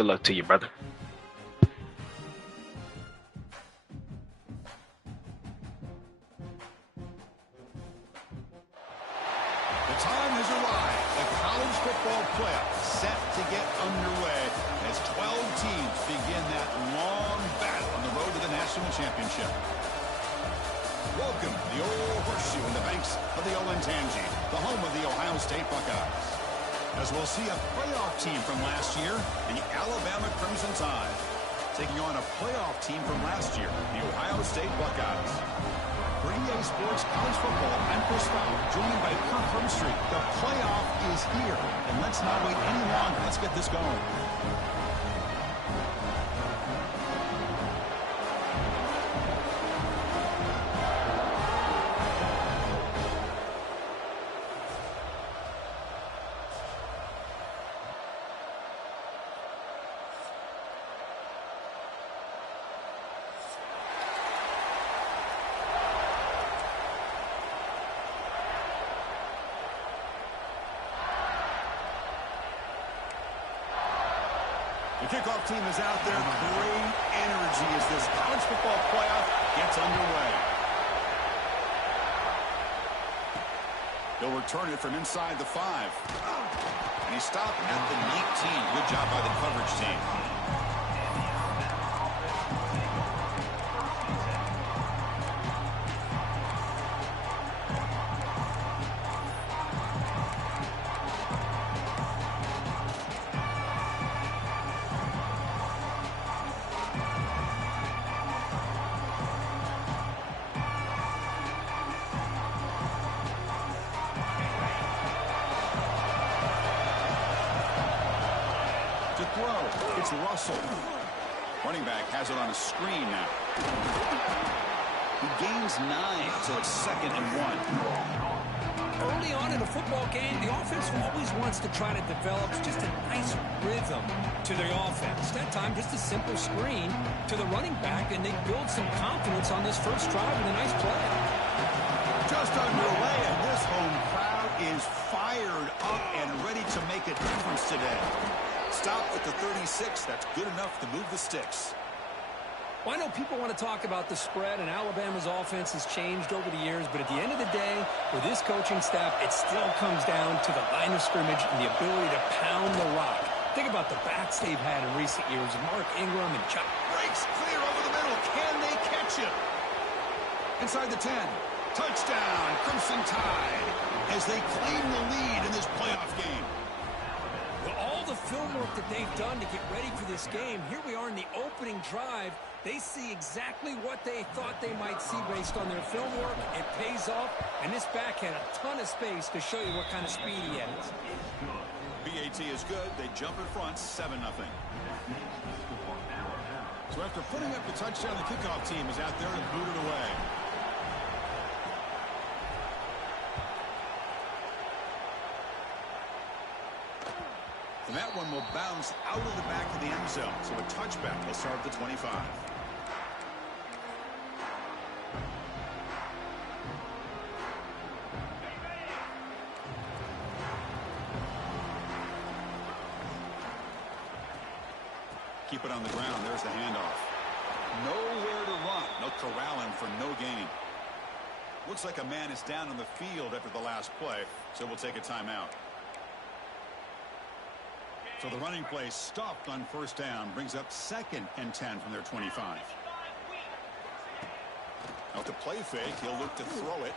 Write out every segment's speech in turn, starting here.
Good luck to you, brother. The time has arrived. The college football playoffs set to get underway as 12 teams begin that long battle on the road to the national championship. Welcome to the old horseshoe in the banks of the Olentangy, the home of the Ohio State Buckeyes. As we'll see a playoff team from last year, the Alabama Crimson Tide, taking on a playoff team from last year, the Ohio State Buckeyes. For EA Sports College Football, I'm Chris Fowler, joined by Kirk Hermstreet. The playoff is here, and let's not wait any longer. Let's get this going. The kickoff team is out there. Great energy as this college football playoff gets underway. He'll return it from inside the 5. And he stopped at the 19. Good job by the coverage team. To throw, it's Russell. Running back has it on a screen now. He gains 9, so it's 2nd and 1. Early on in a football game, the offense always wants to try to develop just a nice rhythm to their offense. That time, just a simple screen to the running back, and they build some confidence on this first drive with a nice play. Just underway, and this home crowd is fired up and ready to make a difference today. Stop at the 36. That's good enough to move the sticks. Well, I know people want to talk about the spread, and Alabama's offense has changed over the years, but at the end of the day, with this coaching staff, it still comes down to the line of scrimmage and the ability to pound the rock. Think about the backs they've had in recent years, Mark Ingram and Chuck. Breaks clear over the middle. Can they catch him? Inside the 10. Touchdown, Crimson Tide, as they claim the lead in this playoff game. Well, all the film work that they've done to get ready for this game, here we are in the opening drive. They see exactly what they thought they might see based on their film work. It pays off, and this back had a ton of space to show you what kind of speed he has. BAT is good. They jump in front, 7-0. So after putting up the touchdown, the kickoff team is out there and booted away. And that one will bounce out of the back of the end zone. So a touchback will start at the 25. Keep it on the ground. There's the handoff. Nowhere to run. No corralling for no gain. Looks like a man is down on the field after the last play, so we'll take a timeout. So the running play stopped on first down, brings up 2nd and 10 from their 25. Now to play fake, he'll look to throw it.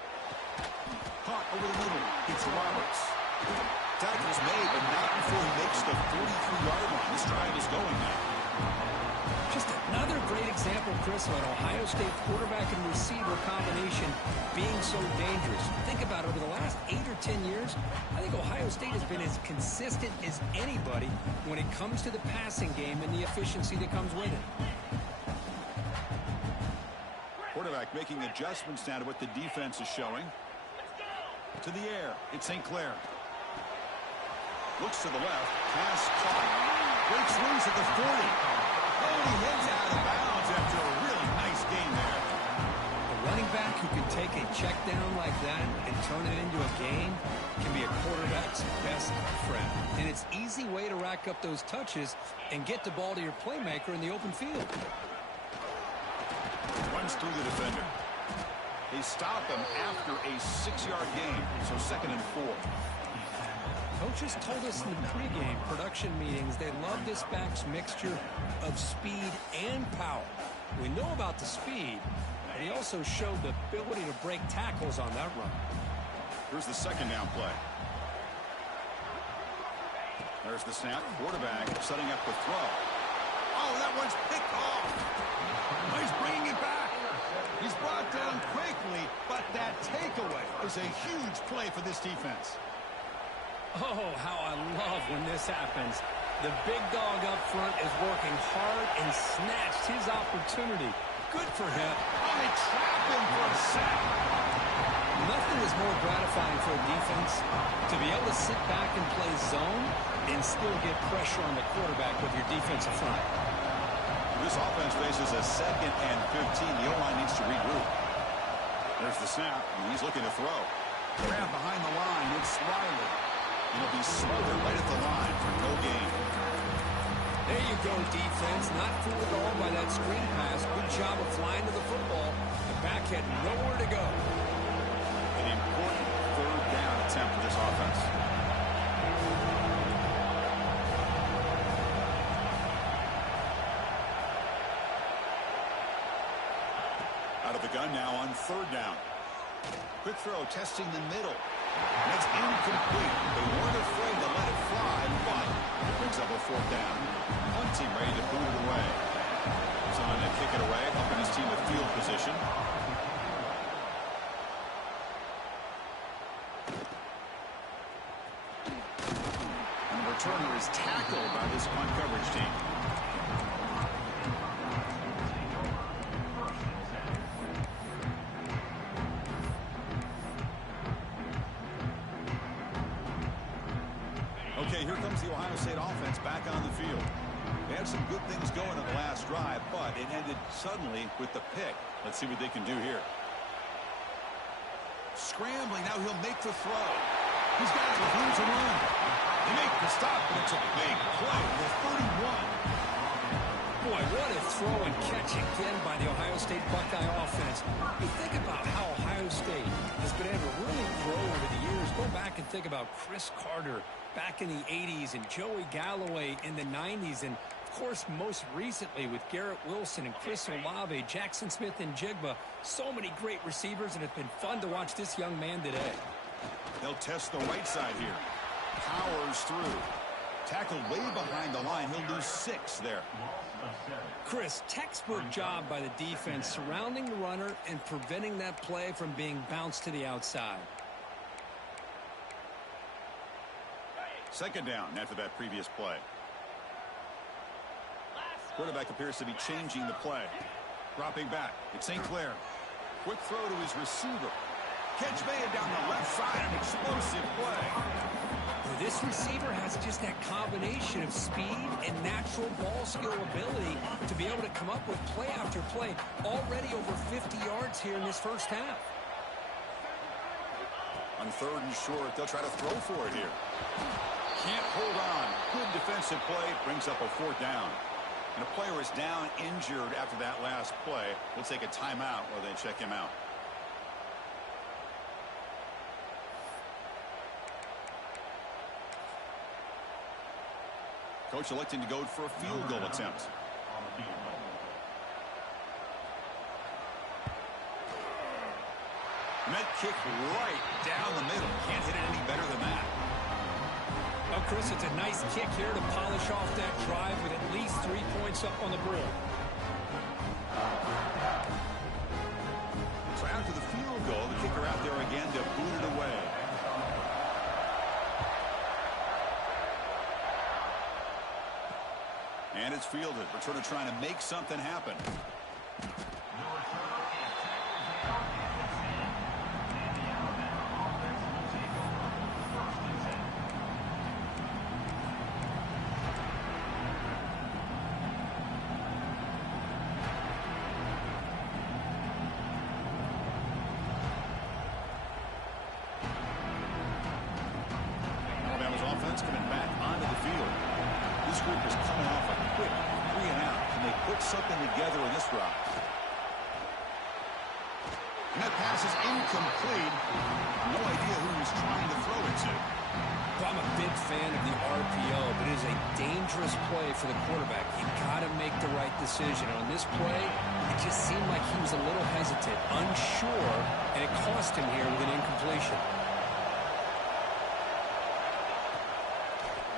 Caught over the middle. It's Roberts. Tackle's made, but not before he makes the 43-yard line. This drive is going now. Just another great example, Chris, of an Ohio State quarterback and receiver combination being so dangerous. Think about it, over the last 8 or 10 years, I think Ohio State has been as consistent as anybody when it comes to the passing game and the efficiency that comes with it. Quarterback making adjustments now to what the defense is showing. To the air, it's St. Clair. Looks to the left, pass caught. Great swings at the 40. And he heads out of bounds after a really nice game there. The running back quarterback who can take a check down like that and turn it into a game can be a quarterback's best friend. And it's an easy way to rack up those touches and get the ball to your playmaker in the open field. Runs through the defender. They stop him after a 6-yard gain, so 2nd and 4. Coaches told us in the pregame production meetings they love this back's mixture of speed and power. We know about the speed, but he also showed the ability to break tackles on that run. Here's the 2nd down play. There's the snap. Quarterback setting up the throw. Oh, that one's picked off. Oh, he's bringing it back. He's brought down quickly, but that takeaway is a huge play for this defense. Oh, how I love when this happens. The big dog up front is working hard and snatched his opportunity. Good for him. Oh, they trap him for a sack. Nothing is more gratifying for a defense to be able to sit back and play zone and still get pressure on the quarterback with your defensive front. This offense faces a 2nd and 15. The O-line needs to regroup. There's the snap, and he's looking to throw. Grab behind the line. It's Riley. He'll be smothered right at the line for no gain. There you go, defense. Not fooled at all by that screen pass. Good job of flying to the football. The back had nowhere to go. An important 3rd down attempt for this offense. Out of the gun now on 3rd down. Quick throw testing the middle. That's incomplete. They weren't afraid to let it fly, but it brings up a 4th down. One team ready to boot it away. He's on to kick it away, helping his team with field position. And the returner is tackled by this punt coverage team. Okay, here comes the Ohio State offense back on the field. They had some good things going on the last drive, but it ended suddenly with the pick. Let's see what they can do here. Scrambling, now he'll make the throw. He's got it, room to run. They make the stop, and it's a big play. The 31. Boy, what a throw and catch again by the Ohio State Buckeye offense. You think about how Ohio State has been able to really grow over the years. Go back and think about Chris Carter back in the 80s and Joey Galloway in the 90s. And, of course, most recently with Garrett Wilson and Chris Olave, Jackson Smith and Jigba. So many great receivers, and it's been fun to watch this young man today. They'll test the right side here. Powers through. Tackled way behind the line. He'll lose 6 there. Chris, textbook job by the defense surrounding the runner and preventing that play from being bounced to the outside. 2nd down after that previous play. Quarterback appears to be changing the play. Dropping back. It's St. Clair. Quick throw to his receiver. Catch made down the left side. An explosive play. This receiver has just that combination of speed and natural ball skill ability to be able to come up with play after play. Already over 50 yards here in this first half. On 3rd and short, they'll try to throw for it here. Can't hold on. Good defensive play. Brings up a 4th down. And a player is down injured after that last play. We'll take a timeout while they check him out. Coach electing to go for a field goal attempt. And that kick right down the middle. Can't hit it any better than that. Well, Chris, it's a nice kick here to polish off that drive with at least 3 points up on the board. So after the field goal, the kicker out there again to boot it away. And it's fielded. Returner trying to make something happen. group is coming off a quick 3 and out. Can they put something together in this drive? And that pass is incomplete. No idea who he's trying to throw it to. Well, I'm a big fan of the RPO, but it is a dangerous play for the quarterback. You've got to make the right decision. On this play, it just seemed like he was a little hesitant, unsure, and it cost him here with an incompletion.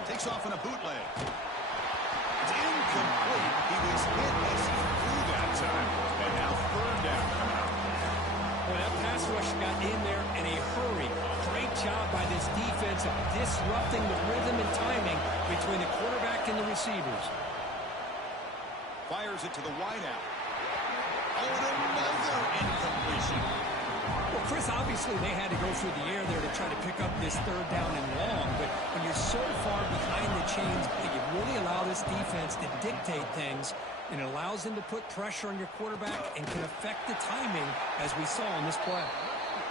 Takes off in a bootleg. It's incomplete. He was hit as he threw that time. And now 3rd down coming up. Well, that pass rush got in there in a hurry. Great job by this defense of disrupting the rhythm and timing between the quarterback and the receivers. Fires it to the wideout. Oh, and another incompletion. Well, Chris, obviously they had to go through the air there to try to pick up this 3rd down and long, but when you're so far behind the chains, you really allow this defense to dictate things, and it allows them to put pressure on your quarterback and can affect the timing, as we saw on this play.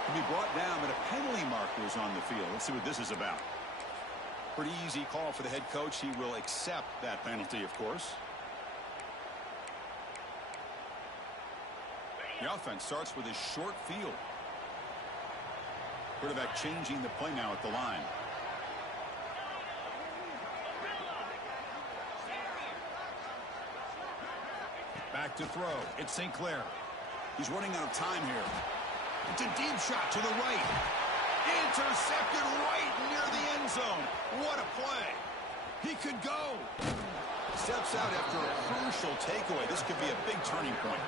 Can be brought down, but a penalty marker is on the field. Let's see what this is about. Pretty easy call for the head coach. He will accept that penalty, of course. The offense starts with a short field. Quarterback changing the play now at the line. Back to throw. It's St. Clair. He's running out of time here. It's a deep shot to the right. Intercepted right near the end zone. What a play. He could go. Steps out after a crucial takeaway. This could be a big turning point.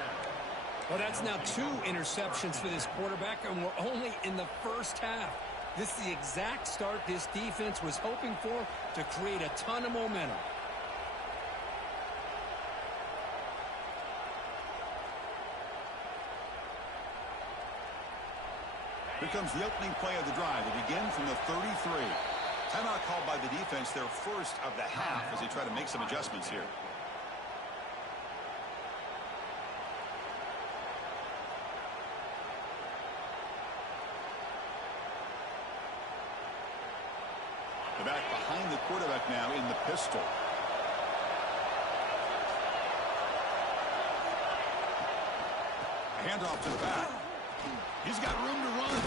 Well, that's now 2 interceptions for this quarterback, and we're only in the first half. This is the exact start this defense was hoping for to create a ton of momentum. Here comes the opening play of the drive. They begin from the 33. Timeout called by the defense, their first of the half, as they try to make some adjustments here. The back behind the quarterback now in the pistol. Handoff to the back. He's got room to run.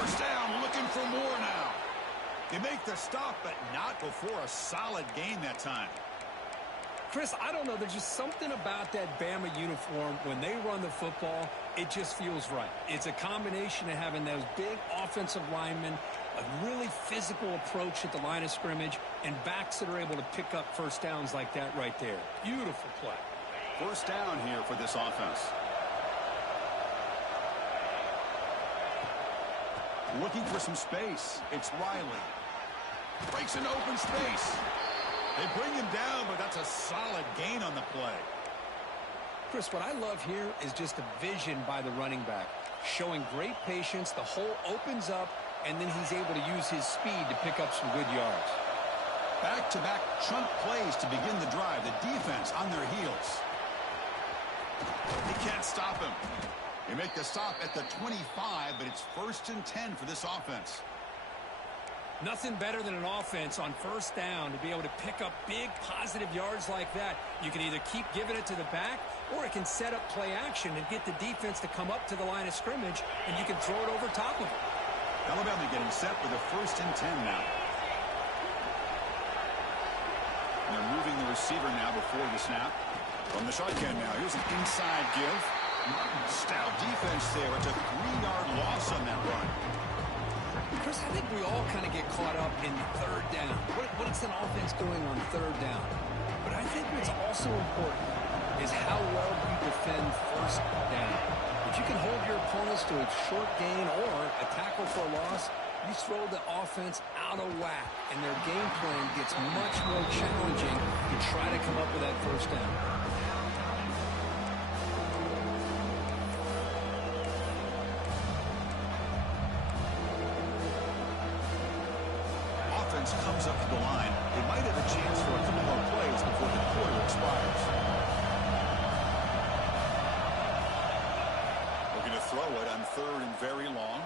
First down, looking for more now. They make the stop, but not before a solid gain that time. Chris, I don't know. There's just something about that Bama uniform. When they run the football, it just feels right. It's a combination of having those big offensive linemen, a really physical approach at the line of scrimmage, and backs that are able to pick up first downs like that right there. Beautiful play. First down here for this offense. Looking for some space. It's Riley. Breaks an open space. They bring him down, but that's a solid gain on the play. Chris, what I love here is just the vision by the running back. Showing great patience. The hole opens up, and then he's able to use his speed to pick up some good yards. Back-to-back chunk plays to begin the drive. The defense on their heels. He can't stop him. They make the stop at the 25, but it's 1st and 10 for this offense. Nothing better than an offense on first down to be able to pick up big positive yards like that. You can either keep giving it to the back, or it can set up play action and get the defense to come up to the line of scrimmage, and you can throw it over top of them. Alabama getting set with a 1st and 10 now. And they're moving the receiver now before the snap. From the shotgun now. Here's an inside give. Stout defense there. It's a 3-yard loss on that run. Chris, I think we all kind of get caught up in 3rd down. What is an offense doing on 3rd down? But I think what's also important is how well you defend 1st down. If you can hold your opponents to a short gain or a tackle for a loss, you throw the offense out of whack, and their game plan gets much more challenging to try to come up with that 1st down. Comes up to the line. They might have a chance for a couple more plays before the quarter expires. Looking to throw it on 3rd and very long.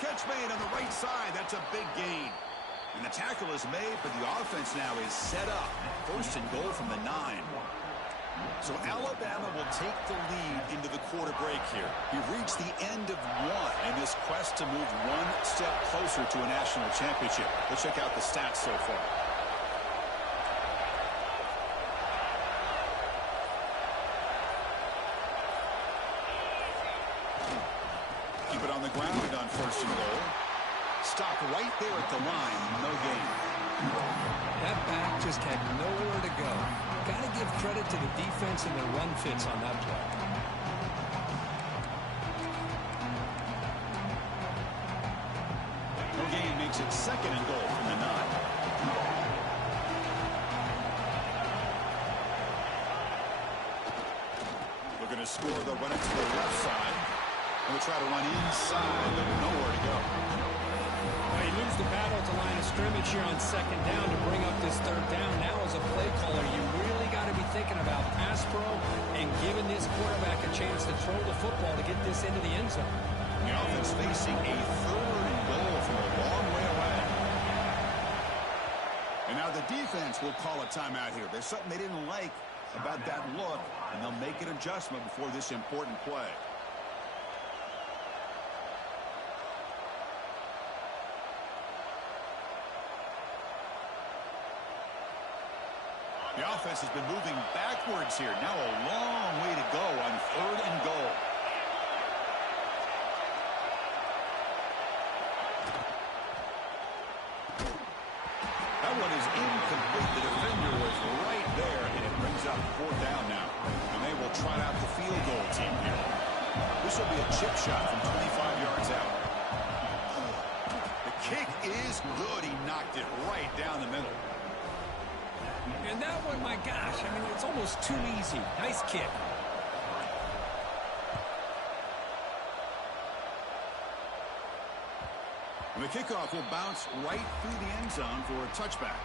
Catch made on the right side. That's a big gain. And the tackle is made, but the offense now is set up. First and goal from the 9. So Alabama will take the lead into the quarter break here. We've reached the end of one in this quest to move one step closer to a national championship. Let's check out the stats so far. Keep it on the ground on first and goal. Stop right there at the line. No gain. That back just had nowhere to go. Got to give credit to the defense and their run fits on that play. No gain makes it second and goal from the 9. Looking to score, they'll run it to the left side. We'll try to run inside, but nowhere to go. Well, he loses the battle at the line of scrimmage here on second down to bring up this third down. Now as a play caller, you really got to be thinking about pass pro and giving this quarterback a chance to throw the football to get this into the end zone. The offense facing a third and goal from a long way away. And now the defense will call a timeout here. There's something they didn't like about that look, and they'll make an adjustment before this important play. The offense has been moving backwards here. Now a long way to go on third and goal. That one is incomplete. The defender was right there, and it brings up fourth down now. And they will trot out the field goal team here. This will be a chip shot from 25 yards out. The kick is good. He knocked it right down the middle. And that one, my gosh, I mean, it's almost too easy. Nice kick. And the kickoff will bounce right through the end zone for a touchback.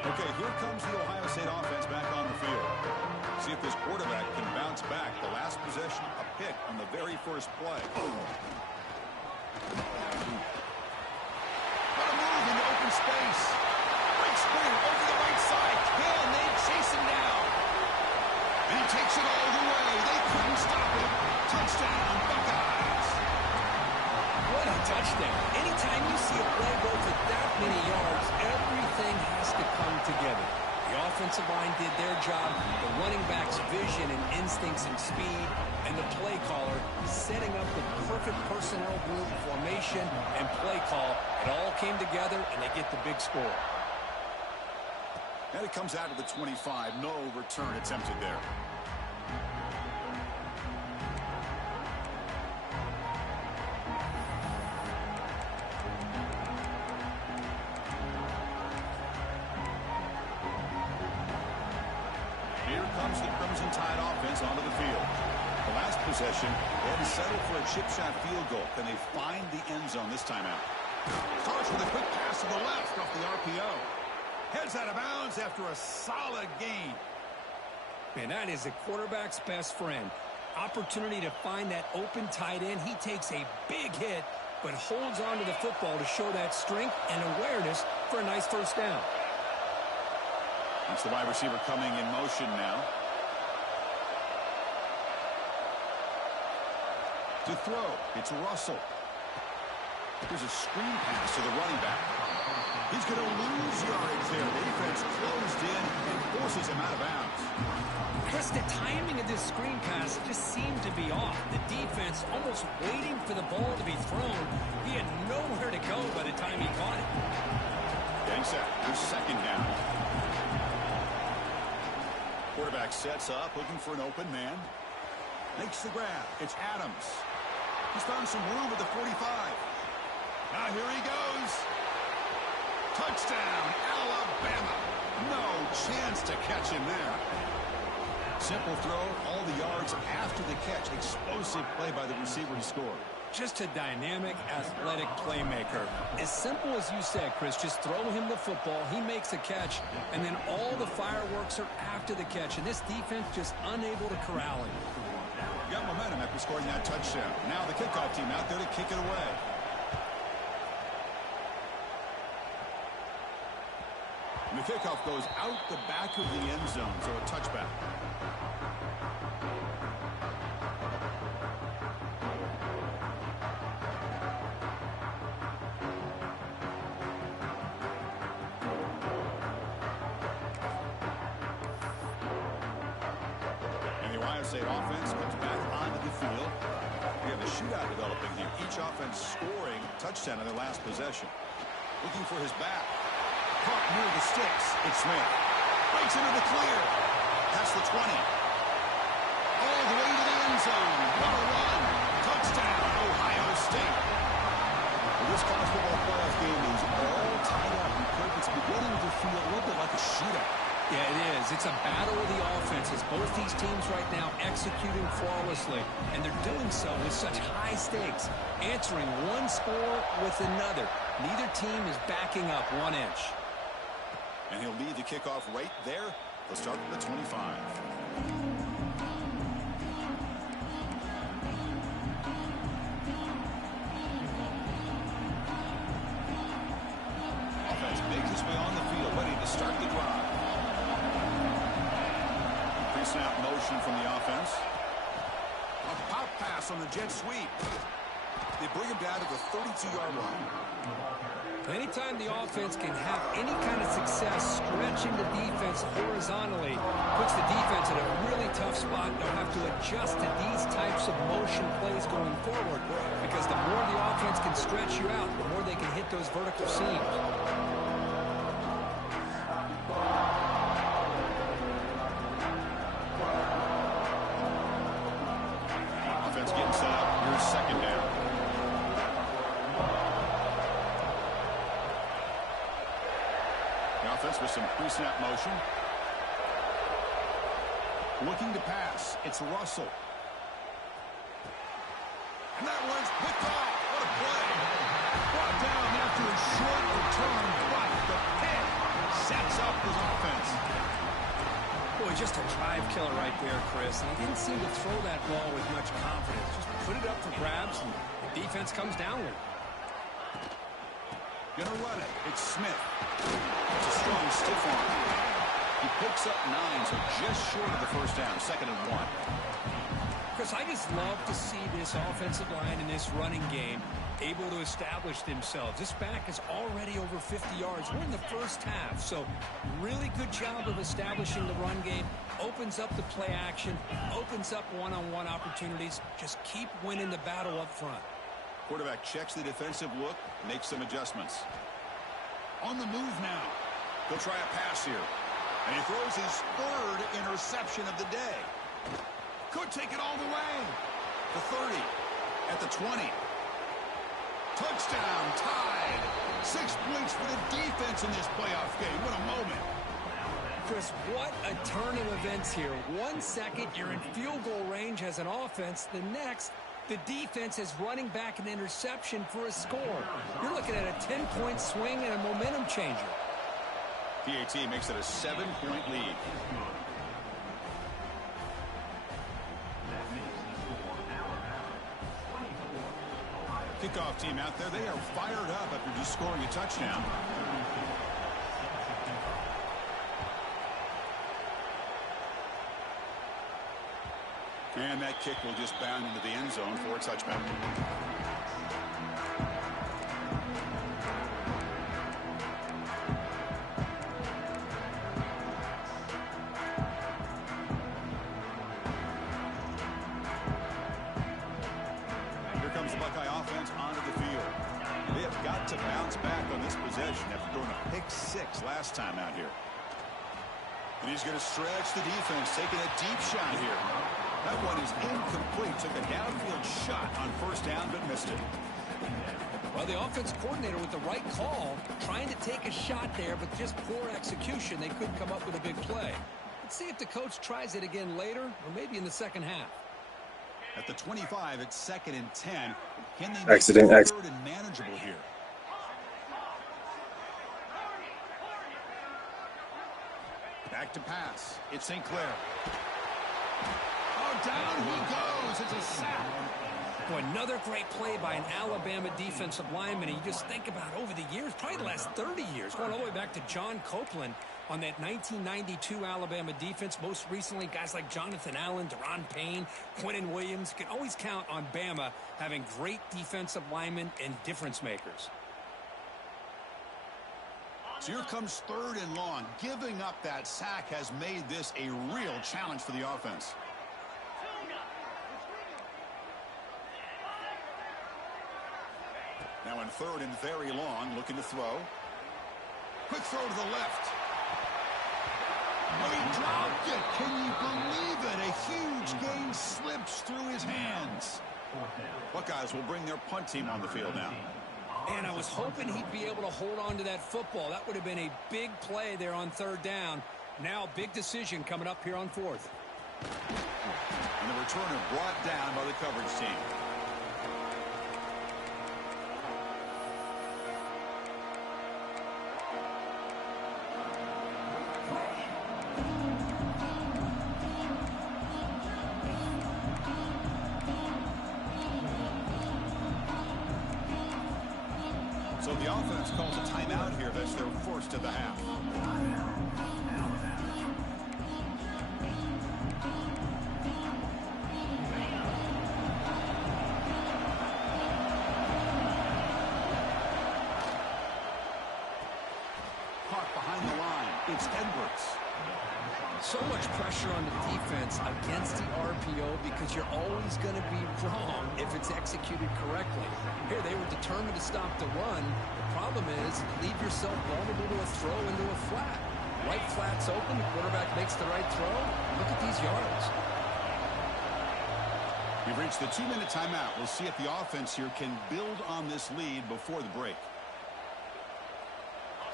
Okay, here comes the Ohio State offense back on the field. See if this quarterback can bounce back. The last possession, a pick on the very first play. What a move into open space. Great sprint over the right side. Can they chase him down? And he takes it all the way. They couldn't stop him. Touchdown, Buckeyes. What a touchdown. Anytime you see a play go for that many yards, everything has to come together. The offensive line did their job, the running back's vision and instincts and speed, and the play caller setting up the perfect personnel group, formation, and play call. It all came together, and they get the big score. And it comes out of the 25. No return attempted there. Here comes the Crimson Tide offense onto the field. The last possession, they had to settle for a chip shot field goal. Can they find the end zone this time out? Starts with a quick pass to the left off the RPO. Heads out of bounds after a solid gain. And that is a quarterback's best friend. Opportunity to find that open tight end. He takes a big hit, but holds on to the football to show that strength and awareness for a nice first down. It's the wide receiver coming in motion now. To throw, it's Russell. Here's a screen pass to the running back. He's going to lose yardage there. The defense closed in and forces him out of bounds. Chris, the timing of this screen pass just seemed to be off. The defense almost waiting for the ball to be thrown. He had nowhere to go by the time he caught it. Getting set. Here's second down. Quarterback sets up, looking for an open man. Makes the grab. It's Adams. He's found some room at the 45. Now here he goes. Touchdown, Alabama. No chance to catch him there. Simple throw, all the yards after the catch. Explosive play by the receiver to score. Just a dynamic, athletic playmaker. As simple as you said, Chris, just throw him the football, he makes a catch, and then all the fireworks are after the catch, and this defense just unable to corral him. Got momentum after scoring that touchdown. Now the kickoff team out there to kick it away. And the kickoff goes out the back of the end zone, so a touchback. State offense comes back onto the field. We have a shootout developing here. Each offense scoring a touchdown on their last possession. Looking for his back. Caught near the sticks. It's Smith. Breaks into the clear. Past the 20. All the way to the end zone. What a run. Touchdown, Ohio State. Well, this college football playoff game is all tied up. It's beginning to feel a little bit like a shootout. Yeah, it is. It's a battle of the offenses. Both these teams right now executing flawlessly, and they're doing so with such high stakes, answering one score with another. Neither team is backing up 1 inch. And he'll lead the kickoff right there. They'll start at the 25. Offense makes its way on the field, ready to start the drive. Pre-snap motion from the offense. A pop pass on the jet sweep. They bring him down to the 32-yard line. Anytime the offense can have any kind of success stretching the defense horizontally, puts the defense in a really tough spot. They'll have to adjust to these types of motion plays going forward, because the more the offense can stretch you out, the more they can hit those vertical seams. Offense getting set up. Here's second down. The offense with some pre-snap motion. Looking to pass. It's Russell. And that one's picked off. What a play. Brought down after a short return, but the pick sets up his offense. Boy, just a drive killer right there, Chris. And he didn't seem to throw that ball with much confidence. Just put it up for grabs, and the defense comes down with it. Gonna run it. It's Smith. It's a strong stiff arm. He picks up 9, so just short of the first down. 2nd and 1. Chris, I just love to see this offensive line in this running game able to establish themselves. This back is already over 50 yards. We're in the first half, so really good job of establishing the run game. Opens up the play action, opens up one-on-one opportunities. Just keep winning the battle up front. Quarterback checks the defensive look, makes some adjustments. On the move now. He'll try a pass here. And he throws his 3rd interception of the day. Could take it all the way. The 30. At the 20. Touchdown, tied. 6 points for the defense in this playoff game. What a moment. Chris, what a turn of events here. 1 second, you're in field goal range as an offense. The next, the defense is running back an interception for a score. You're looking at a 10-point swing and a momentum changer. PAT makes it a 7-point lead. Kickoff team out there, they are fired up after just scoring a touchdown. And that kick will just bound into the end zone for a touchback. Here comes the Buckeye offense onto the field. They have got to bounce back on this possession after throwing a pick 6 last time out here. And he's going to stretch the defense, taking a deep shot here. That one is incomplete. Took a downfield shot on first down, but missed it. Well, the offense coordinator with the right call, trying to take a shot there, but just poor execution. They couldn't come up with a big play. Let's see if the coach tries it again later, or maybe in the second half. At the 25, it's 2nd and 10. Can they make Accident. it third and manageable here? Back to pass. It's St. Clair. Oh, down he goes. It's a sack. Boy, another great play by an Alabama defensive lineman. And you just think about over the years, probably the last 30 years, going all the way back to John Copeland on that 1992 Alabama defense. Most recently, guys like Jonathan Allen, Deron Payne, Quinnen Williams. You can always count on Bama having great defensive linemen and difference makers. So here comes third and long. Giving up that sack has made this a real challenge for the offense. Now in third and very long, looking to throw. Quick throw to the left. Oh, he dropped it. Can you believe it? A huge gain slips through his hands. Buckeyes will bring their punt team on the field now. And I was hoping he'd be able to hold on to that football. That would have been a big play there on third down. Now, big decision coming up here on fourth. And the returner brought down by the coverage team. So the offense calls a timeout here. That's their first of the half. Caught behind the line. It's Edwards. So much pressure on the defense against the RPO because you're always going to be wrong if it's executed correctly. Here, they were determined to stop the run. The problem is, leave yourself vulnerable to a throw into a flat. Right flat's open, the quarterback makes the right throw. Look at these yards. We've reached the 2-minute timeout. We'll see if the offense here can build on this lead before the break.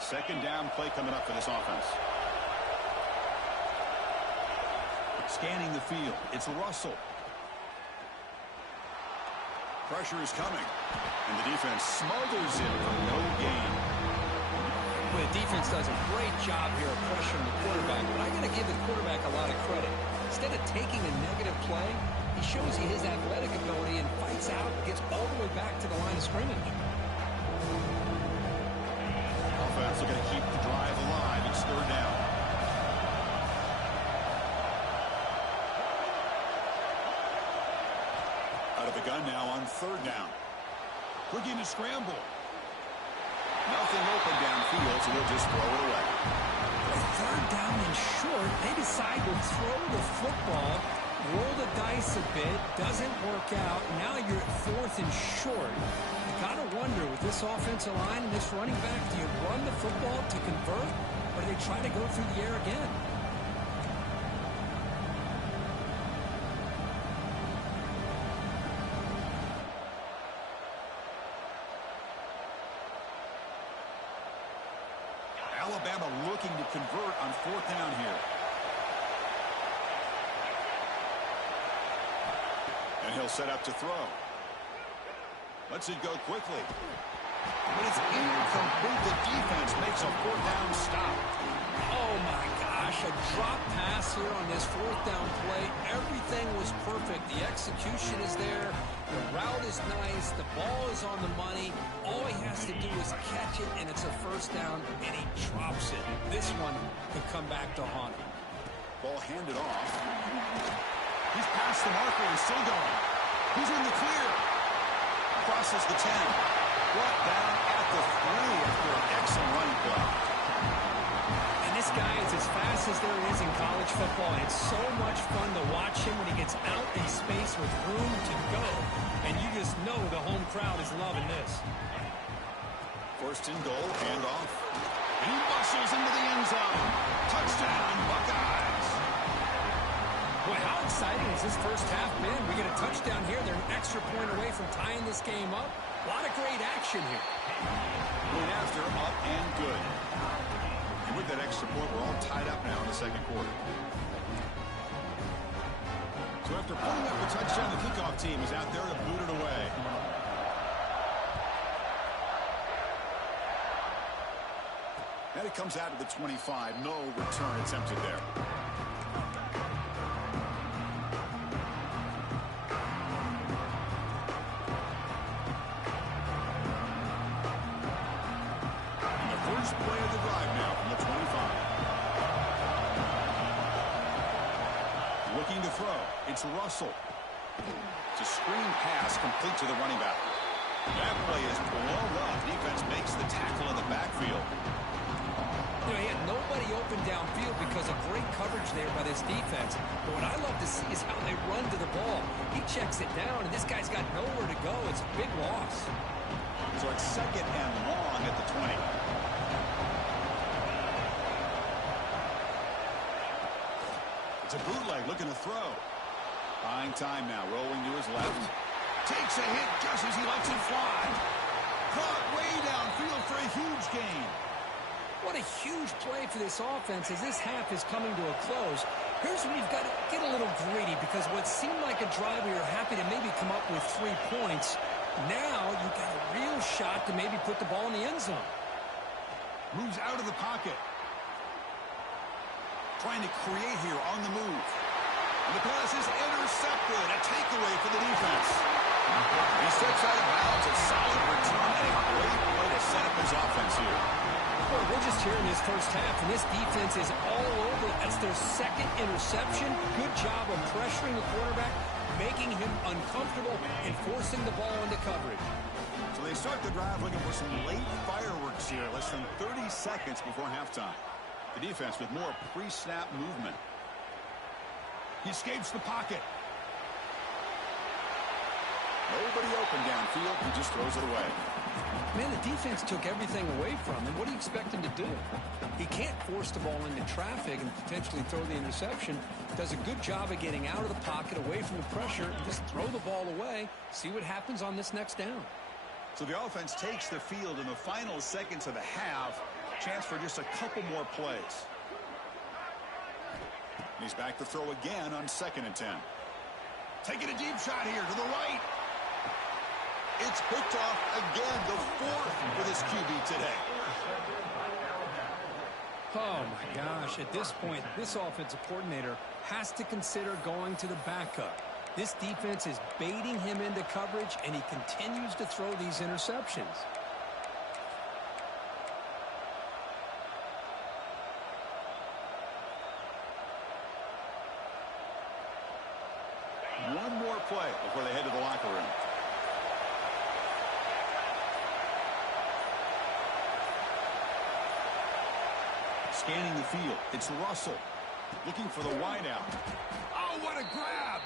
Second down play coming up for this offense. Scanning the field. It's Russell. Pressure is coming. And the defense smothers him for no gain. Well, the defense does a great job here of pressuring the quarterback, but I got to give the quarterback a lot of credit. Instead of taking a negative play, he shows you his athletic ability and fights out, gets all the way back to the line of scrimmage. Offense looking to keep the drive alive. It's third down. Out of the gun now on third down. Looking to scramble. Nothing open downfield, so they'll just throw it away. Third down and short, they decide to throw the football, roll the dice a bit, doesn't work out. Now you're at fourth and short. You got to wonder, with this offensive line and this running back, do you run the football to convert, or do they try to go through the air again? Alabama looking to convert on fourth down here. And he'll set up to throw. Lets it go quickly. But it's incomplete. The defense makes a fourth down stop. Oh, my gosh. A drop pass here on this fourth down play. Everything was perfect. The execution is there. The route is nice. The ball is on the money. All he has to do is catch it, and it's a first down, and he drops it. This one could come back to haunt him. Ball handed off. He's past the marker and still going. He's in the clear. Crosses the 10. Brought down at the 3 after an excellent running play. And this guy is as fast as there is in college football. And it's so much fun to watch him when he gets out in space with room to go. And you just know the home crowd is loving this. First and goal, handoff. And he muscles into the end zone. Touchdown, Buckeyes. Boy, how exciting has this first half been? We get a touchdown here. They're an extra point away from tying this game up. A lot of great action here. Going after, up and good. And with that extra point, we're all tied up now in the second quarter. So after putting up a touchdown, the kickoff team is out there to boot it away. And it comes out to the 25. No return attempted there. And the first play of the drive now from the 25. Looking to throw. It's Russell. It's a screen pass complete to the running back. That play is blown up. Defense makes the tackle in the backfield. You know, he had nobody open downfield because of great coverage there by this defense. But what I love to see is how they run to the ball. He checks it down, and this guy's got nowhere to go. It's a big loss. So it's second and long at the 20. It's a bootleg looking to throw. Buying time now, rolling to his left. Takes a hit just as he lets it fly. Caught way downfield for a huge gain. What a huge play for this offense as this half is coming to a close. Here's where you've got to get a little greedy because what seemed like a drive where you're happy to maybe come up with 3 points, now you've got a real shot to maybe put the ball in the end zone. Moves out of the pocket. Trying to create here on the move. And the pass is intercepted. A takeaway for the defense. He steps out of bounds. A solid return and a great way to set up his offense here. Well, we're just here in this first half, and this defense is all over. That's their second interception. Good job of pressuring the quarterback, making him uncomfortable, and forcing the ball into coverage. So they start the drive looking for some late fireworks here. Less than 30 seconds before halftime. The defense with more pre-snap movement. He escapes the pocket. Nobody open downfield. He just throws it away. Man, the defense took everything away from him. What do you expect him to do? He can't force the ball into traffic and potentially throw the interception. Does a good job of getting out of the pocket, away from the pressure, and just throw the ball away. See what happens on this next down. So the offense takes the field in the final seconds of the half. Chance for just a couple more plays. He's back to throw again on 2nd and 10. Taking a deep shot here to the right. It's picked off again, the 4th for this QB today. Oh, my gosh. At this point, this offensive coordinator has to consider going to the backup. This defense is baiting him into coverage, and he continues to throw these interceptions. One more play before they head to the locker room. Scanning the field. It's Russell. Looking for the wideout. Oh, what a grab!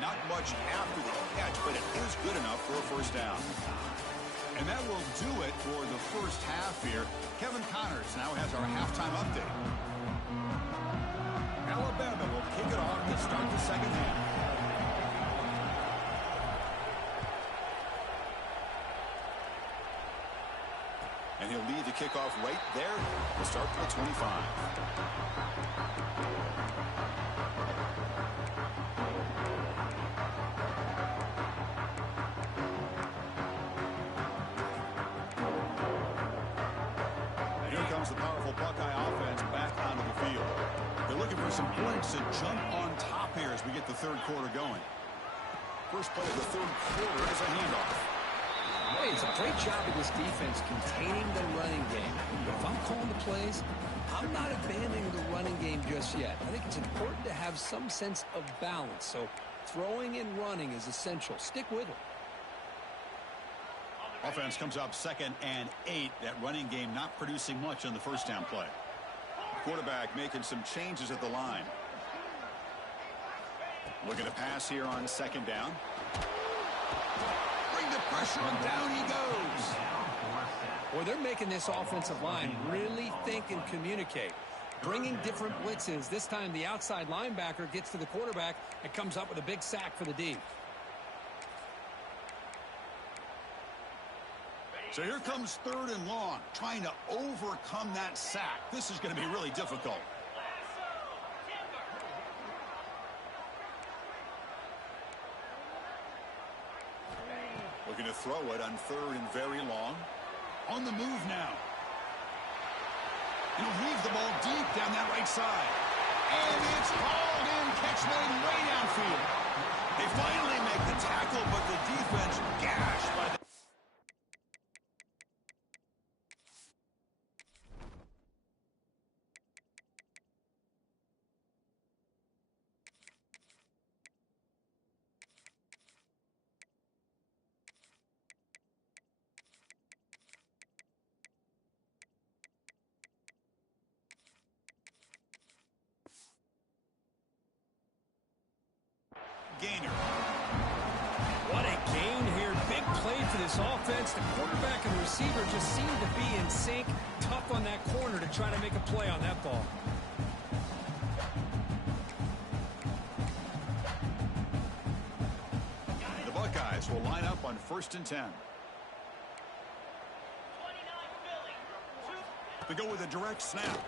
Not much after the catch, but it is good enough for a first down. And that will do it for the first half here. Kevin Connors now has our halftime update. Alabama will kick it off to start the second half. And he'll lead the kickoff right there. We'll start to the 25. And here comes the powerful Buckeye offense back onto the field. They're looking for some points to jump on top here as we get the third quarter going. First play of the third quarter is a handoff. Hey, it's a great job of this defense containing the running game. But if I'm calling the plays, I'm not abandoning the running game just yet. I think it's important to have some sense of balance. So throwing and running is essential. Stick with it. Offense comes up 2nd and 8. That running game not producing much on the first down play. Quarterback making some changes at the line. Looking to pass here on 2nd down. Bring the pressure and down he goes. Well, they're making this offensive line really think and communicate. Bringing different blitzes. This time the outside linebacker gets to the quarterback and comes up with a big sack for the D. So here comes 3rd and long, trying to overcome that sack. This is going to be really difficult. Looking to throw it on 3rd and very long. On the move now. He'll heave the ball deep down that right side. And it's hauled in. Catch made way downfield. They finally make the tackle, but the defense gashed by the... Gainer. What a gain here. Big play for this offense. The quarterback and receiver just seem to be in sync. Tough on that corner to try to make a play on that ball. The Buckeyes will line up on 1st and 10. They go with a direct snap.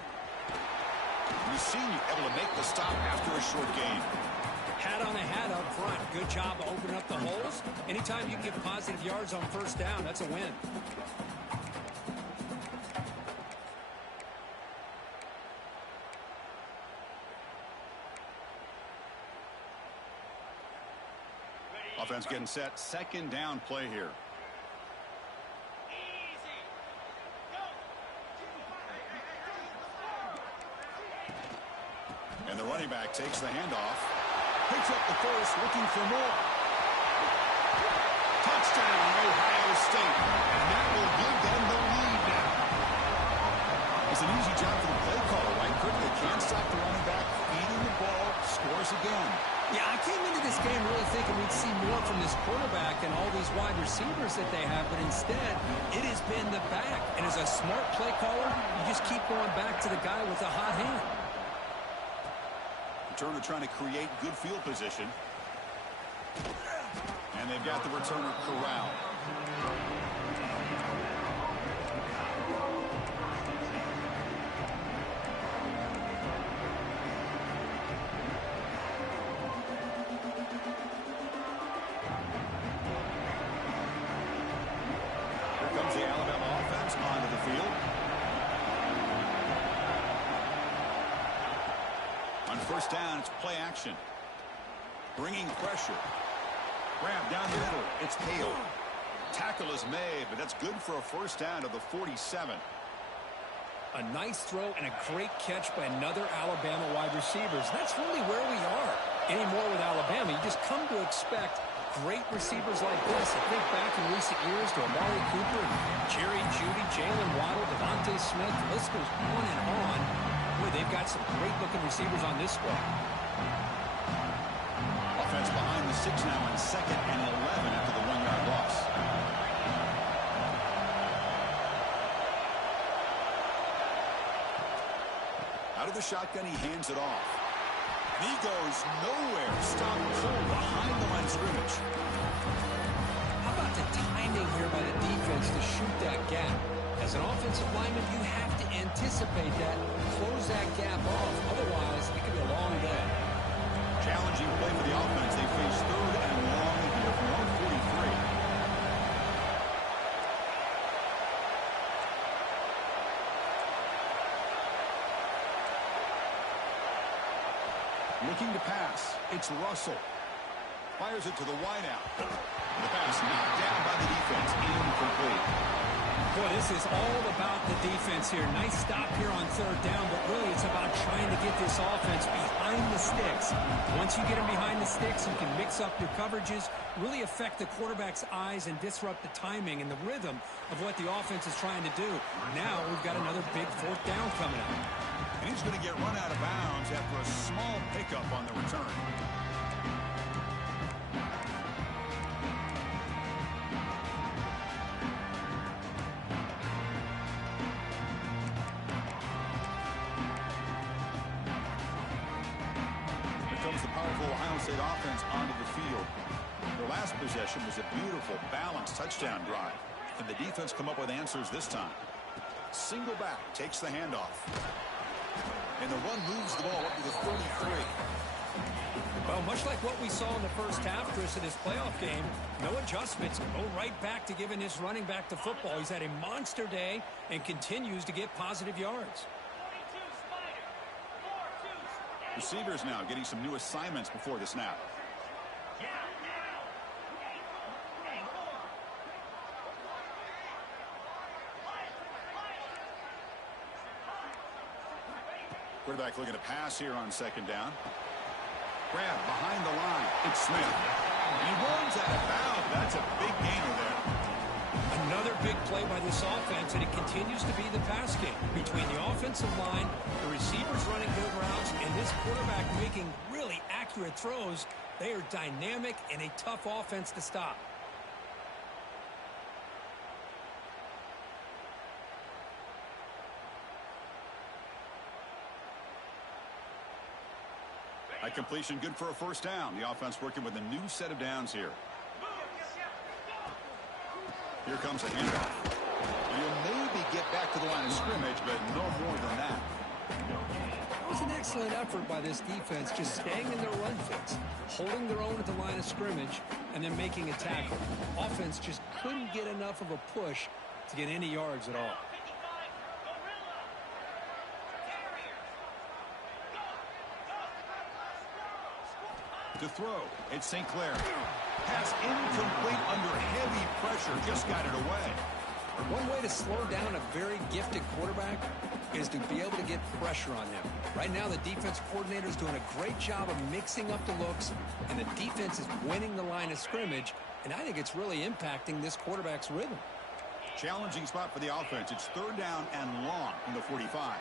We've seen you able to make the stop after a short gain. Hat on a hat up front. Good job of opening up the holes. Anytime you get positive yards on 1st down, that's a win. Offense getting set. 2nd down play here. And the running back takes the handoff. Picks up the first, looking for more. Touchdown, Ohio State. And that will give them the lead now. It's an easy job for the play caller, right? Quickly can't stop the running back. Feeding the ball, scores again. Yeah, I came into this game really thinking we'd see more from this quarterback and all these wide receivers that they have, but instead, it has been the back. And as a smart play caller, you just keep going back to the guy with the hot hand. Returner trying to create good field position. And they've got the returner corralled. Here comes the Alabama offense onto the field. On 1st down, it's play action. Bringing pressure. Grab down the middle. It's Hale. Tackle is made, but that's good for a 1st down to the 47. A nice throw and a great catch by another Alabama wide receiver. That's really where we are anymore with Alabama. You just come to expect great receivers like this. I think back in recent years to Amari Cooper, Jerry Jeudy, Jalen Waddle, Devontae Smith. The list goes on and on. Boy, they've got some great-looking receivers on this squad. Offense behind the 6 now in 2nd and 11 after the 1-yard loss. Out of the shotgun, he hands it off. And he goes nowhere. Stop pull behind the line of scrimmage. How about the timing here by the defense to shoot that gap? As an offensive lineman, you have to anticipate that, close that gap off. Otherwise, it could be a long day. Challenging play for the offense. They face 3rd and long here from 143. Looking to pass. It's Russell. Fires it to the wideout. The pass knocked down by the defense. Incomplete. Boy, this is all about the defense here. Nice stop here on 3rd down, but really it's about trying to get this offense behind the sticks. Once you get them behind the sticks, you can mix up your coverages, really affect the quarterback's eyes and disrupt the timing and the rhythm of what the offense is trying to do. Now we've got another big 4th down coming up. And he's going to get run out of bounds after a small pickup on the return. The powerful Ohio State offense onto the field. Their last possession was a beautiful, balanced touchdown drive. And the defense come up with answers this time. Single back, takes the handoff. And the run moves the ball up to the 33. Well, much like what we saw in the first half, Chris, in this playoff game, no adjustments. Go right back to giving his running back the football. He's had a monster day and continues to get positive yards. Receivers now getting some new assignments before the snap. Quarterback looking to pass here on second down. Grab behind the line. It's Smith. And he runs out of bounds. That's a big gainer there. Another big play by this offense, and it continues to be the pass game. Between the offensive line, the receivers running good routes, and this quarterback making really accurate throws, they are dynamic and a tough offense to stop. That completion good for a first down. The offense working with a new set of downs here. Here comes a handoff. You'll maybe get back to the line of scrimmage, but no more than that. It was an excellent effort by this defense, just staying in their run fits, holding their own at the line of scrimmage, and then making a tackle. Offense just couldn't get enough of a push to get any yards at all. To throw, it's St. Clair. Pass incomplete under heavy pressure, just got it away. One way to slow down a very gifted quarterback is to be able to get pressure on him. Right now, the defense coordinator is doing a great job of mixing up the looks, and the defense is winning the line of scrimmage, and I think it's really impacting this quarterback's rhythm. Challenging spot for the offense. It's third down and long from the 45.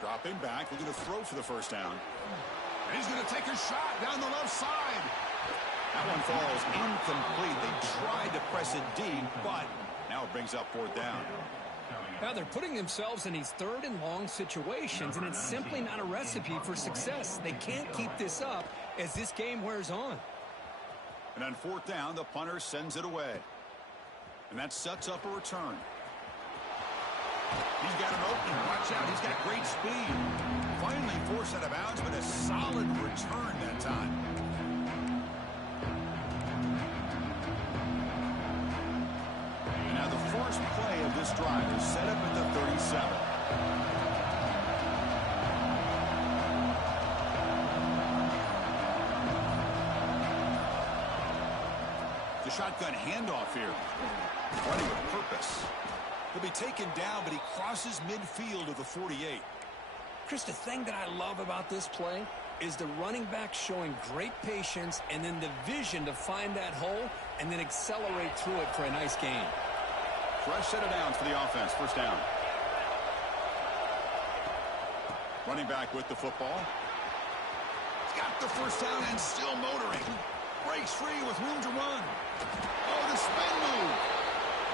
Dropping back, looking to throw for the first down. And he's going to take a shot down the left side. That one falls incomplete. They tried to press it deep, but now it brings up fourth down. Now they're putting themselves in these third and long situations, and it's simply not a recipe for success. They can't keep this up as this game wears on. And on fourth down, the punter sends it away. And that sets up a return. He's got an opening. Watch out. He's got great speed. Finally forced out of bounds, but a solid return that time. And now the first play of this drive is set up at the 37. The shotgun handoff here. Running with purpose. He'll be taken down, but he crosses midfield of the 48. Chris, the thing that I love about this play is the running back showing great patience and then the vision to find that hole and then accelerate through it for a nice gain. Fresh set of downs for the offense. First down. Running back with the football. He's got the first down and still motoring. Breaks free with room to run. Oh, the spin move.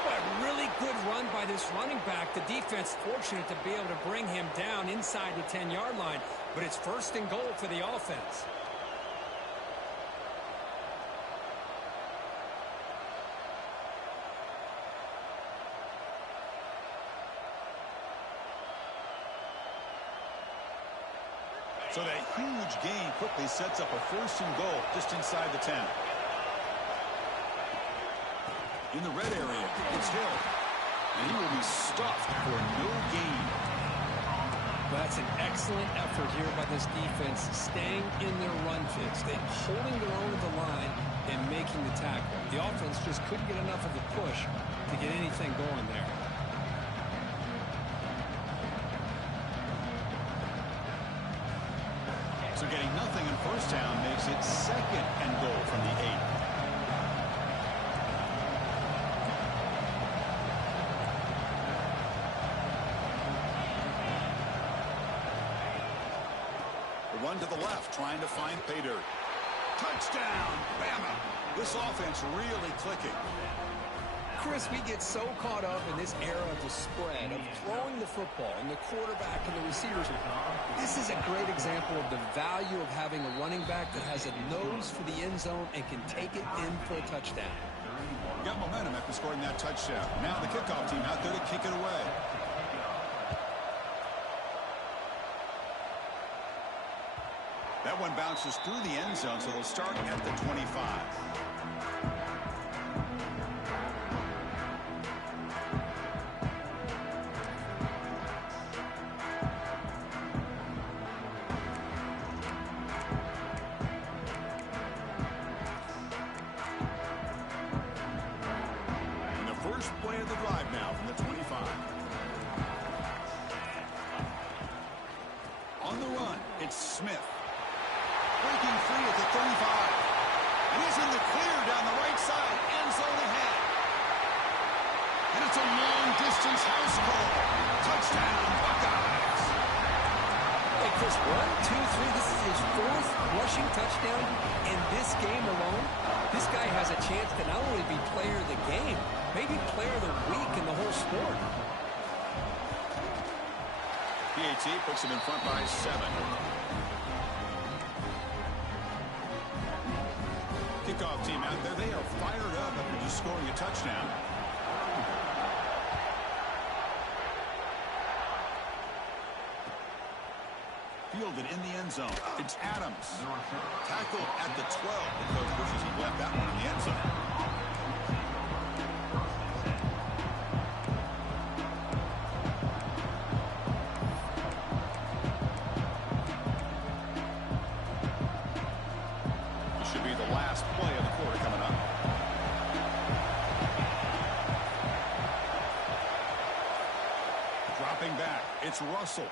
A really good run by this running back. The defense fortunate to be able to bring him down inside the 10-yard line, but it's first and goal for the offense. So that huge gain quickly sets up a first and goal just inside the 10. In the red area, it's Hill. And he will be stuffed for no gain. Well, that's an excellent effort here by this defense, staying in their run fits. They're holding their own at the line and making the tackle. The offense just couldn't get enough of a push to get anything going there. So getting nothing in first down makes it second and goal from the 8. Run to the left, trying to find pay dirt. Touchdown, Bama. This offense really clicking. Chris, we get so caught up in this era of the spread, of throwing the football and the quarterback and the receivers. This is a great example of the value of having a running back that has a nose for the end zone and can take it in for a touchdown. Got momentum after scoring that touchdown. Now the kickoff team out there to kick it away. That one bounces through the end zone, so they'll start at the 25. And the first play of the drive now from the 25. On the run, it's Smith. Breaking free at the 35. And he's in the clear down the right side. End zone ahead. And it's a long-distance house call. Touchdown, Buckeyes. Hey, Chris, 1, 2, 3. This is his 4th rushing touchdown in this game alone. This guy has a chance to not only be player of the game, maybe player of the week in the whole sport. PAT puts him in front by 7. Kickoff team out there, they are fired up after just scoring a touchdown. Fielded in the end zone. It's Adams. Tackled at the 12. The coach wishes he left that one in the end zone. Back. It's Russell.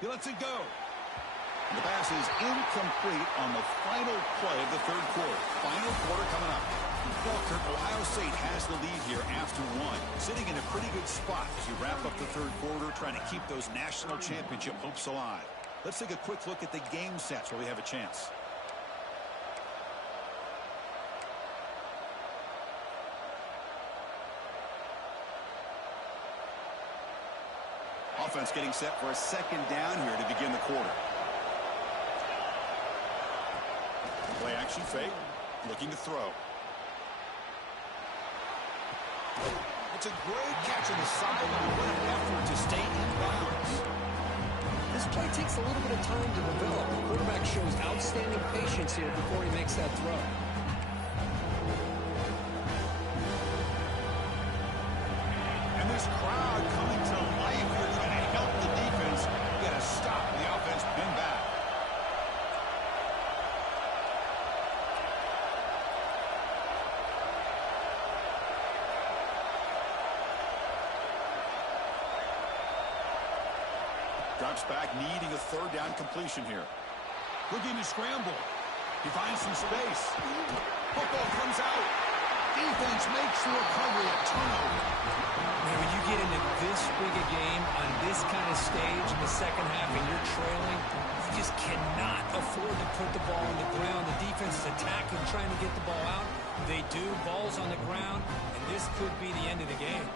He lets it go. The pass is incomplete on the final play of the third quarter. Final quarter coming up. Well, Kirk, Ohio State has the lead here after 1. Sitting in a pretty good spot as you wrap up the third quarter, trying to keep those national championship hopes alive. Let's take a quick look at the game sets where we have a chance. Offense getting set for a second down here to begin the quarter. Play action fake. Looking to throw. It's a great catch on the sideline. What an effort to stay in bounds. This play takes a little bit of time to develop. The quarterback shows outstanding patience here before he makes that throw. And this crowd coming to life here trying to help the defense. You got to stop the offense, pin back. Drops back, needing a third down completion here. Looking to scramble. He finds some space. Football comes out. Defense makes the recovery, a turnover. Man, when you get into this big a game on this kind of stage in the second half and you're trailing, you just cannot afford to put the ball on the ground. The defense is attacking, trying to get the ball out. They do. Ball's on the ground, and this could be the end of the game.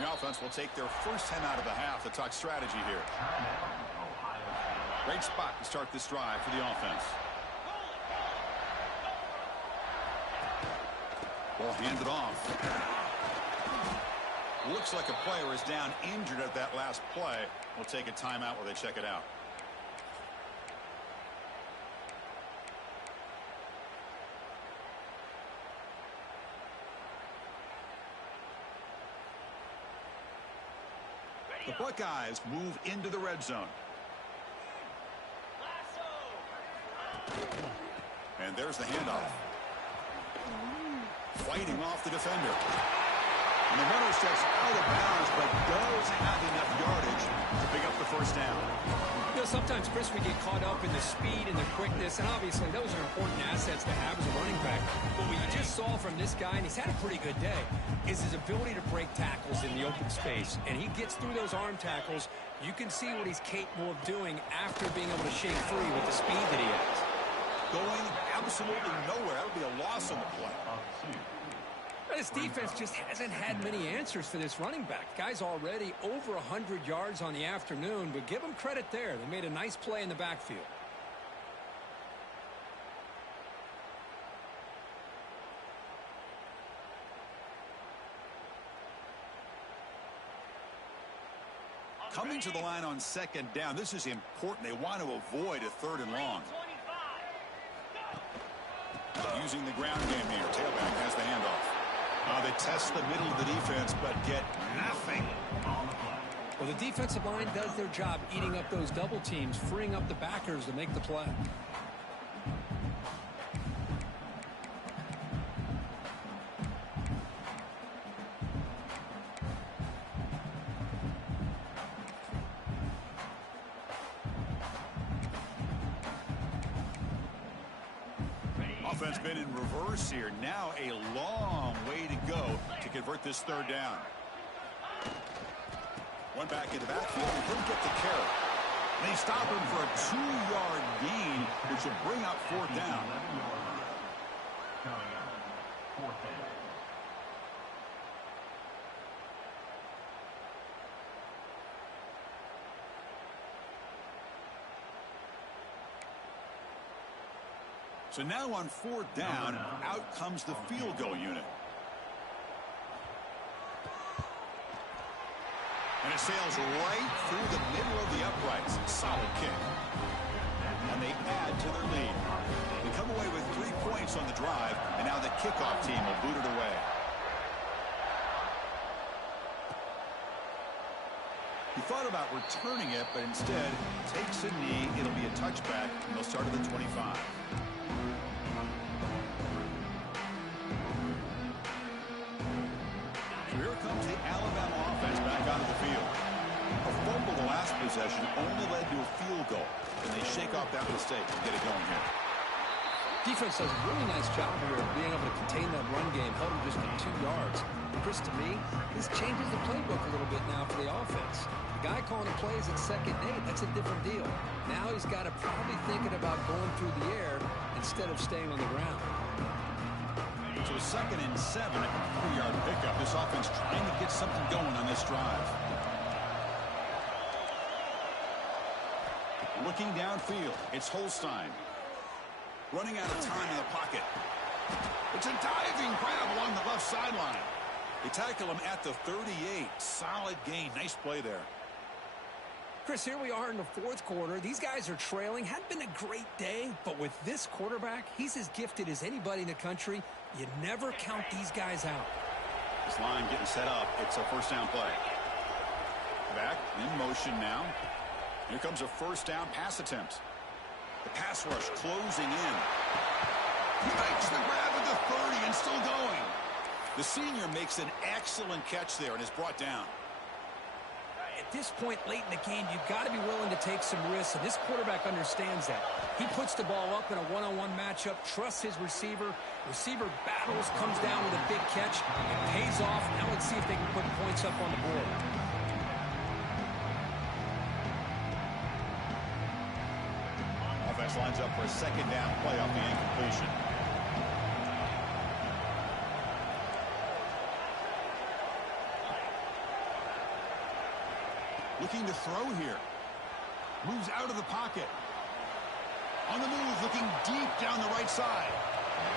The offense will take their first 10 out of the half to talk strategy here. Great spot to start this drive for the offense. Ball handed off. Looks like a player is down injured at that last play. We'll take a timeout while they check it out. The Buckeyes move into the red zone. And there's the handoff. Fighting off the defender. And the runner steps out of bounds, but does have enough yardage to pick up the first down. You know, sometimes, Chris, we get caught up in the speed and the quickness, and obviously those are important assets to have as a running back. But what you just saw from this guy, and he's had a pretty good day, is his ability to break tackles in the open space. And he gets through those arm tackles. You can see what he's capable of doing after being able to shake free with the speed that he has. Going absolutely nowhere. That would be a loss on the play. This defense just hasn't had many answers for this running back. Guy's already over 100 yards on the afternoon, but give him credit there. They made a nice play in the backfield. Coming to the line on second down, this is important. They want to avoid a 3rd and long. Using the ground game here. Tailback has the handoff. They test the middle of the defense, but get nothing. Well, the defensive line does their job eating up those double teams, freeing up the backers to make the play. Offense been in reverse here. Now a long way to go to convert this 3rd down. One back in the backfield, and he'll get the carry. They stop him for a 2-yard gain, which will bring up 4th down. So now on 4th down, out comes the field goal unit. And it sails right through the middle of the uprights. Solid kick. And they add to their lead. They come away with 3 points on the drive, and now the kickoff team will boot it away. He thought about returning it, but instead takes a knee. It'll be a touchback, and they'll start at the 25. Here comes the Alabama offense back onto the field. A fumble the last possession only led to a field goal, and they shake off that mistake and get it going here. Defense does a really nice job here of being able to contain that run game, held him just to 2 yards. Chris, to me, this changes the playbook a little bit now for the offense. The guy calling the plays at 2nd and 8, that's a different deal. Now he's got to probably thinking about going through the air instead of staying on the ground. So 2nd and 7, a 3-yard pickup. This offense trying to get something going on this drive. Looking downfield, it's Holstein. Running out of time in the pocket. It's a diving grab along the left sideline. They tackle him at the 38. Solid gain. Nice play there. Chris, here we are in the 4th quarter. These guys are trailing. Hadn't been a great day, but with this quarterback, he's as gifted as anybody in the country. You never count these guys out. This line getting set up. It's a 1st down play. Back in motion now. Here comes a 1st down pass attempt. The pass rush closing in. He makes the grab at the 30 and still going. The senior makes an excellent catch there and is brought down. At this point late in the game, you've got to be willing to take some risks, and this quarterback understands that. He puts the ball up in a one-on-one matchup, trusts his receiver. Receiver battles, comes down with a big catch. It pays off. Now let's see if they can put points up on the board. Offense lines up for a 2nd down play off the incompletion. Looking to throw here. Moves out of the pocket. On the move, looking deep down the right side.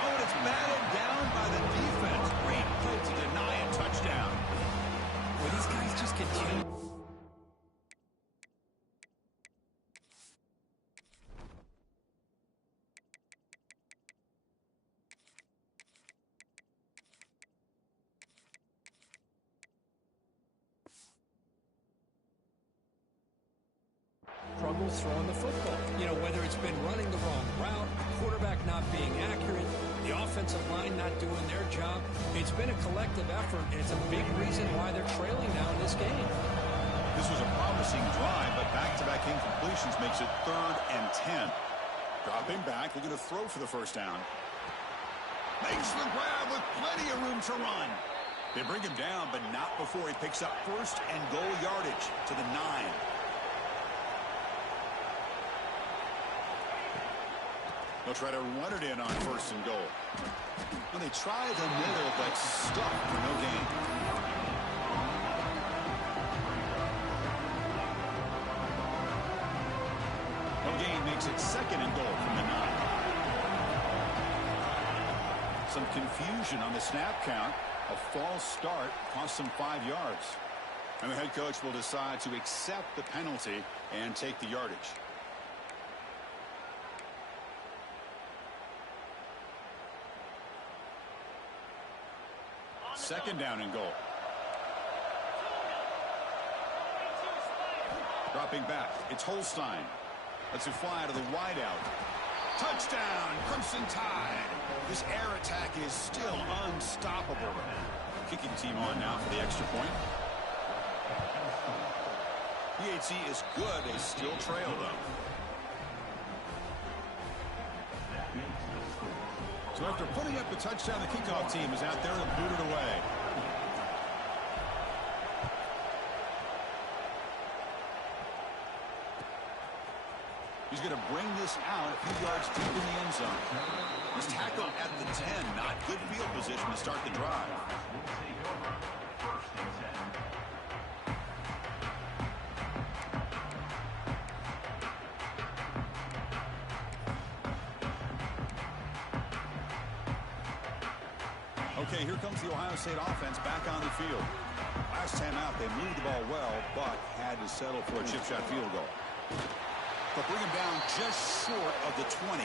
Oh, and it's batted down by the defense. Great play to deny a touchdown. Well, these guys just continue. Struggles throwing the football. You know, whether it's been running the wrong route, quarterback not being accurate, the offensive line not doing their job. It's been a collective effort, and it's a big reason why they're trailing now in this game. This was a promising drive, but back-to-back incompletions makes it 3rd and 10. Dropping back, looking to throw for the 1st down. Makes the grab with plenty of room to run. They bring him down, but not before he picks up 1st and goal yardage to the 9. They'll try to run it in on 1st and goal. Well, they try the middle, but stuck for no gain. No gain makes it 2nd and goal from the 9. Some confusion on the snap count. A false start cost them 5 yards. And the head coach will decide to accept the penalty and take the yardage. Second down and goal. Dropping back, it's Holstein. Lets it fly to the wideout. Touchdown, Crimson Tide. This air attack is still unstoppable. Kicking team on now for the extra point. PAT is good. They still trail, though. So after putting up the touchdown, the kickoff team is out there to boot it away. He's going to bring this out a few yards deep in the end zone. He's tackled at the 10. Not good field position to start the drive. Okay, here comes the Ohio State offense back on the field. Last time out, they moved the ball well, but had to settle for a chip shot field goal. They'll bring him down just short of the 20.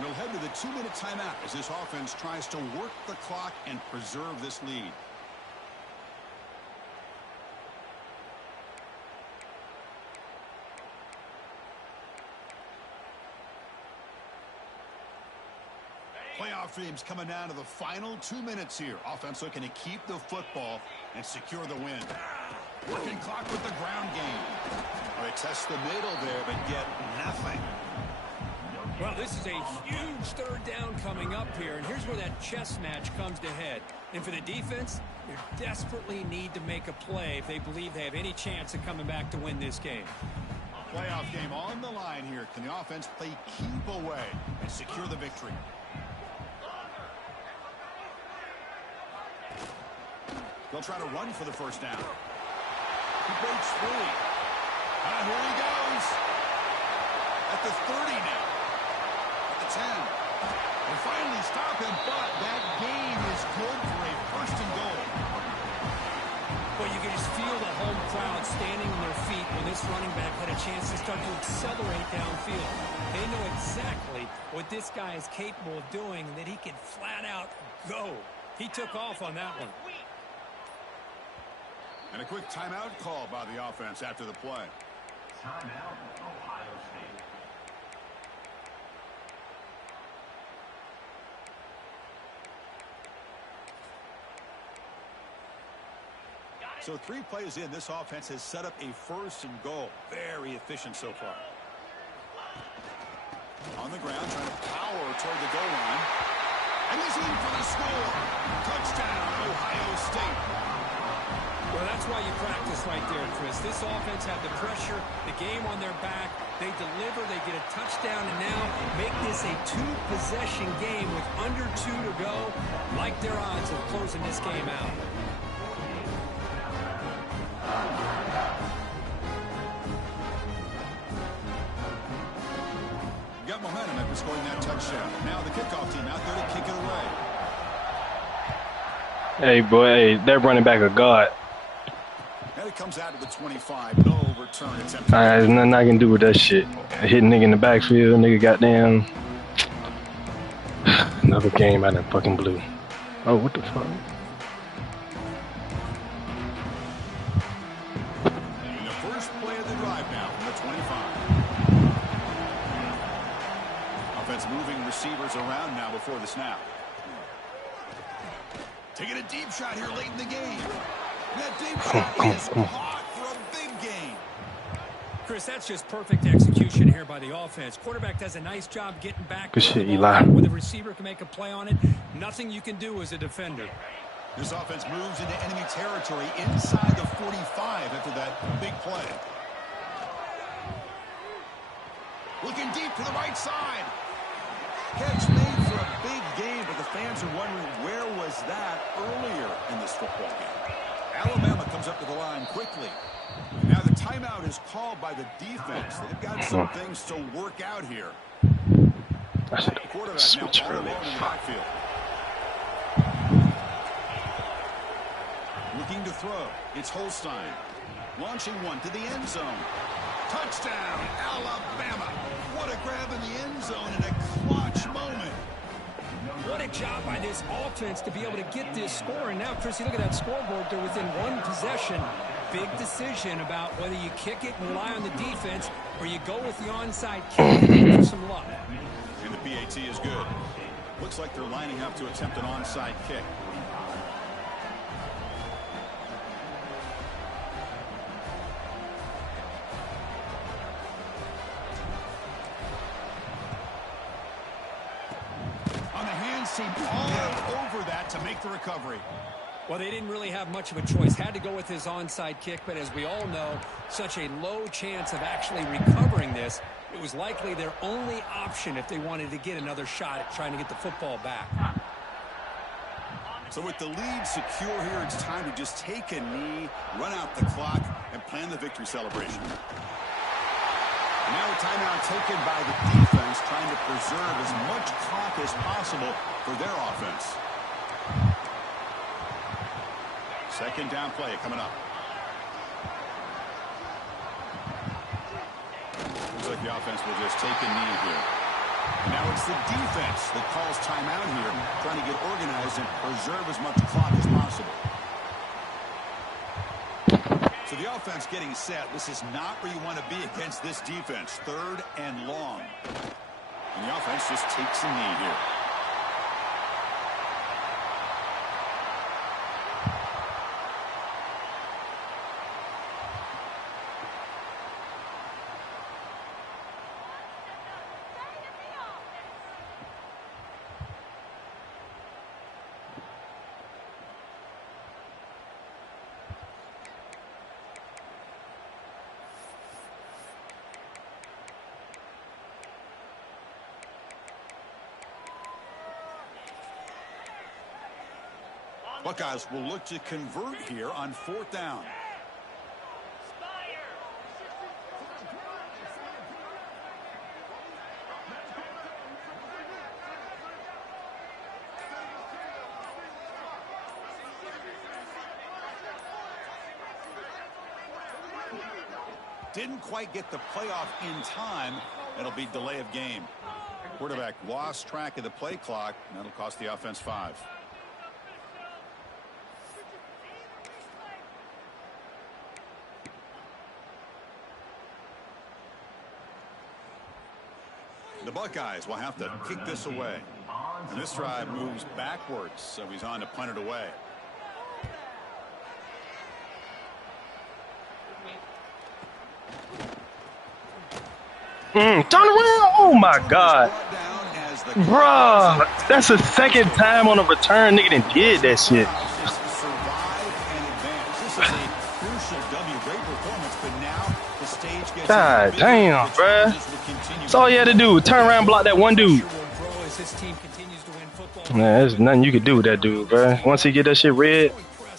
We'll head to the 2-minute timeout as this offense tries to work the clock and preserve this lead. Playoff dreams coming down to the final 2 minutes here. Offense looking to keep the football and secure the win. Working clock with the ground game. They test the middle there, but get nothing. Well, this is a huge third down coming up here, and here's where that chess match comes to head. And for the defense, they desperately need to make a play if they believe they have any chance of coming back to win this game. Playoff game on the line here. Can the offense play keep away and secure the victory? They'll try to run for the first down. He breaks free. And here he goes. At the 30 now. At the 10. They finally stop him, but that gain is good for a first and goal. Well, you can just feel the home crowd standing on their feet when this running back had a chance to start to accelerate downfield. They know exactly what this guy is capable of doing, and that he can flat out go. He took off on that one. And a quick timeout call by the offense after the play. Timeout, Ohio State. So 3 plays in, this offense has set up a first and goal. Very efficient so far. On the ground, trying to power toward the goal line. And he's in for the score. Touchdown, Ohio State. Well, that's why you practice right there, Chris. This offense had the pressure, the game on their back. They deliver, they get a touchdown, and now make this a 2-possession game with under 2 to go. Like their odds of closing this game out. Got momentum after scoring that touchdown. Now the kickoff team out there to kick it away. Hey, boy, hey, they're running back a god. And it comes out to the 25. No return attempt. There's nothing I can do with that shit. Hit a nigga in the backfield, nigga goddamn. Another game I done fucking blew. Oh, what the fuck? And the first play of the drive now from the 25. Offense moving receivers around now before the snap. Taking a deep shot here late in the game. That deep shot is caught for a big gain. Chris, that's just perfect execution here by the offense. Quarterback does a nice job getting back. Good shit, Eli. When the receiver can make a play on it, nothing you can do as a defender. This offense moves into enemy territory inside the 45 after that big play. Looking deep to the right side. Catch made for a big game, but the fans are wondering where was that earlier in this football game. Alabama comes up to the line quickly. Now the timeout is called by the defense. They've got some things to work out here. I should Quarterback switch now all early. alone in the backfield. Looking to throw. It's Holstein. Launching one to the end zone. Touchdown, Alabama. What a grab in the end zone in a clutch moment. What a job by this offense to be able to get this score. And now, Chris, you look at that scoreboard. They're within one possession. Big decision about whether you kick it and rely on the defense or you go with the onside kick and for some luck. And the PAT is good. Looks like they're lining up to attempt an onside kick. On the hands team all over that to make the recovery. Well, they didn't really have much of a choice. Had to go with his onside kick, but as we all know, such a low chance of actually recovering this. It was likely their only option if they wanted to get another shot at trying to get the football back. So with the lead secure here, it's time to just take a knee, run out the clock, and plan the victory celebration. And now a timeout taken by the defense, trying to preserve as much clock as possible for their offense. Second down play coming up. Looks like the offense will just take a knee here. Now it's the defense that calls timeout here, trying to get organized and preserve as much clock as possible. So the offense getting set. This is not where you want to be against this defense. Third and long. And the offense just takes a knee here. Buckeyes will look to convert here on fourth down. Didn't quite get the playoff in time. It'll be delay of game. Quarterback lost track of the play clock. That'll cost the offense 5. The Buckeyes will have to kick this away. And this drive moves backwards, so he's on to punt it away. Turn around. Oh, my God. Bruh, that's the second time on a return nigga done did that shit. God damn, bruh. That's all you had to do. Turn around, block that one dude. Man, there's nothing you could do with that dude, bruh. Once he get that shit red,